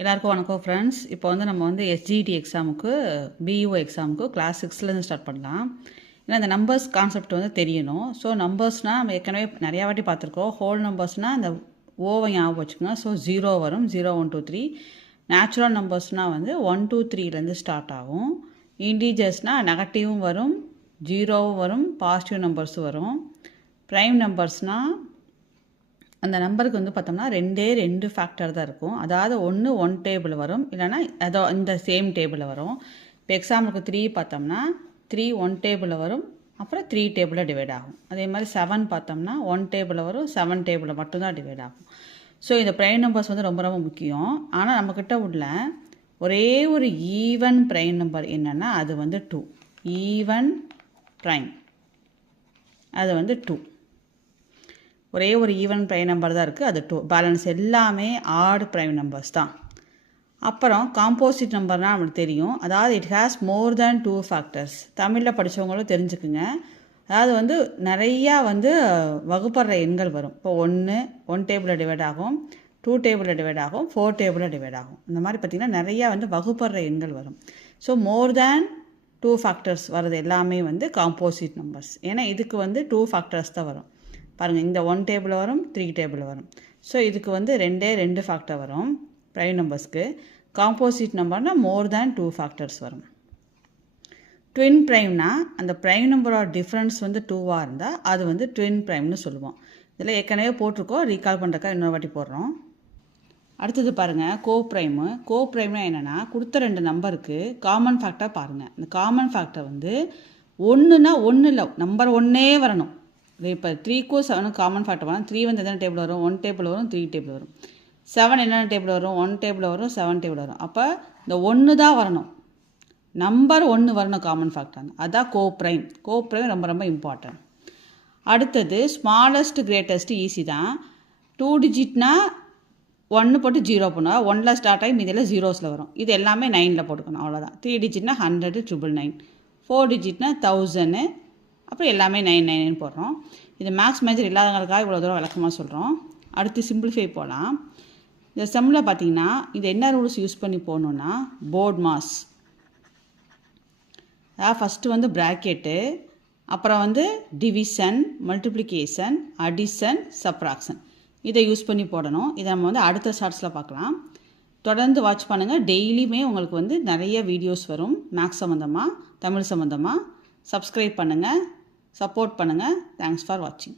எல்லாருக்கும் வணக்கம் ஃப்ரெண்ட்ஸ். இப்போ வந்து நம்ம வந்து எஸ்ஜிடி எக்ஸாமுக்கு பியூ எக்ஸாமுக்கு கிளாஸ் 6லேருந்து ஸ்டார்ட் பண்ணலாம். ஏன்னா இந்த நம்பர்ஸ் கான்செப்ட் வந்து தெரியணும். ஸோ நம்பர்ஸ்னால் நம்ம ஏற்கனவே நிறையா வாட்டி பார்த்துருக்கோம். ஹோல் நம்பர்ஸ்னால் அந்த ஓவை ஞாபகம் வச்சுக்கோங்க. ஸோ 0 வரும், 0 1 2 3. நேச்சுரல் நம்பர்ஸ்னால் வந்து 1 2 3லேருந்து ஸ்டார்ட் ஆகும். இன்டீஜர்ஸ்னால் நெகட்டிவும் வரும், ஜீரோவும் வரும், பாசிட்டிவ் நம்பர்ஸும் வரும். ப்ரைம் நம்பர்ஸ்னால் அந்த நம்பருக்கு வந்து பார்த்தோம்னா ரெண்டு ஃபேக்டர் தான் இருக்கும். அதாவது ஒன் டேபிள் வரும், இல்லைனா அதோ இந்த சேம் டேபிளில் வரும். இப்போ எக்ஸாம்பிளுக்கு 3 பார்த்தோம்னா 3 1 டேபிளில் வரும், அப்புறம் 3 டேபிளில் டிவைட் ஆகும். அதே மாதிரி 7 பார்த்தோம்னா 1 டேபிளில் வரும், 7 டேபிளில் மட்டும்தான் டிவைட் ஆகும். ஸோ இந்த ப்ரைம் நம்பர்ஸ் வந்து ரொம்ப ரொம்ப முக்கியம். ஆனால் நம்மக்கிட்ட உள்ள ஒரே ஒரு ஈவன் ப்ரைம் நம்பர் என்னென்னா அது வந்து 2. ஈவன் ப்ரைம் அது வந்து 2. ஒரே ஒரு ஈவன் ப்ரைம் நம்பர் தான் இருக்குது, அது 2. பேலன்ஸ் எல்லாமே ஆட் ப்ரைம் நம்பர்ஸ் தான். அப்புறம் காம்போசிட் நம்பர்னால் நம்மளுக்கு தெரியும். அதாவது it has more than 2 factors. தமிழில் படித்தவங்களும் தெரிஞ்சுக்குங்க. அதாவது வந்து நிறையா வந்து வகுப்படுற எண்கள் வரும். இப்போ 1 டேபிளில் டிவைட் ஆகும், 2 டேபிளில் டிவைட் ஆகும், 4 டேபிளில் டிவைட் ஆகும். இந்த மாதிரி பார்த்திங்கன்னா நிறையா வந்து வகுப்படுற எண்கள் வரும். ஸோ மோர் தேன் 2 ஃபேக்டர்ஸ் வர்றது எல்லாமே வந்து காம்போசிட் நம்பர்ஸ். ஏன்னா இதுக்கு வந்து 2 ஃபேக்டர்ஸ் தான் வரும். பாருங்கள், இந்த 1 டேபிள் வரும், 3 டேபிள் வரும். ஸோ இதுக்கு வந்து ரெண்டு ஃபேக்டர் வரும் ப்ரைம் நம்பர்ஸ்க்கு. காம்போசிட் நம்பர்னால் மோர் தேன் 2 ஃபேக்டர்ஸ் வரும். ட்வின் ப்ரைம்னா அந்த ப்ரைம் நம்பரோட டிஃப்ரென்ஸ் வந்து 2வாக இருந்தால் அது வந்து ட்வின் ப்ரைம்னு சொல்லுவோம். இதில் ஏற்கனவே போட்டிருக்கோம், ரீகால் பண்ணுறக்கா இன்னொரு வாட்டி போடுறோம். அடுத்தது பாருங்கள், கோ ப்ரைம்னா என்னென்னா கொடுத்த 2 நம்பருக்கு காமன் ஃபேக்டர் பாருங்கள். இந்த காமன் ஃபேக்டர் வந்து ஒன்றுனா ஒன்று இல்லை, நம்பர் 1 வரணும். இப்போ 3க்கும் 7க்கும் காமன் ஃபேக்டர் வரும். 3 வந்து எத்தனை டேபிள் வரும்? 1 டேபிள் வரும், 3 டேபிள் வரும். 7 என்னென்ன டேபிள் வரும்? 1 டேபிள் வரும், 7 டேபிள் வரும். அப்போ இந்த 1 தான் வரணும், நம்பர் 1 வரணும் காமன் ஃபேக்டர். அதுதான் கோ ப்ரைம் ரொம்ப ரொம்ப இம்பார்ட்டன்ட். அடுத்தது ஸ்மாலஸ்ட் கிரேட்டஸ்ட் ஈஸி தான். 2 டிஜிட்னா 1 போட்டு 0 பண்ணுவோம், 1ல் ஸ்டார்ட் ஆகி மீதியில் ஜீரோஸில் வரும். இது எல்லாமே 9ல் போட்டுக்கணும், அவ்வளோதான். 3 டிஜிட்னா 100 999, 4 டிஜிட்னா 1000, அப்புறம் எல்லாமே 999 போடுறோம். இது மேக்ஸ் மேஜர் இல்லாதவங்களுக்காக இவ்வளோ தூரம் விளக்கமாக சொல்கிறோம். அடுத்து சிம்பிளிஃபை போகலாம். இந்த சம்மில் பார்த்தீங்கன்னா இது என்ன ரூல்ஸ் யூஸ் பண்ணி போகணுன்னா போர்ட் மாஸ். அதாவது ஃபஸ்ட்டு வந்து ப்ராக்கெட்டு, அப்புறம் வந்து டிவிஷன், மல்டிப்ளிகேஷன், அடிஷன், சப்ராக்ஷன், இதை யூஸ் பண்ணி போடணும். இதை நம்ம வந்து அடுத்த ஷார்ட்ஸில் பார்க்கலாம். தொடர்ந்து வாட்ச் பண்ணுங்கள். டெய்லியுமே உங்களுக்கு வந்து நிறைய வீடியோஸ் வரும் மேக்ஸ் சம்மந்தமாக, தமிழ் சம்மந்தமாக. சப்ஸ்கிரைப் பண்ணுங்கள், சப்போர்ட் பண்ணுங்கள். தேங்க்ஸ் ஃபார் வாட்சிங்.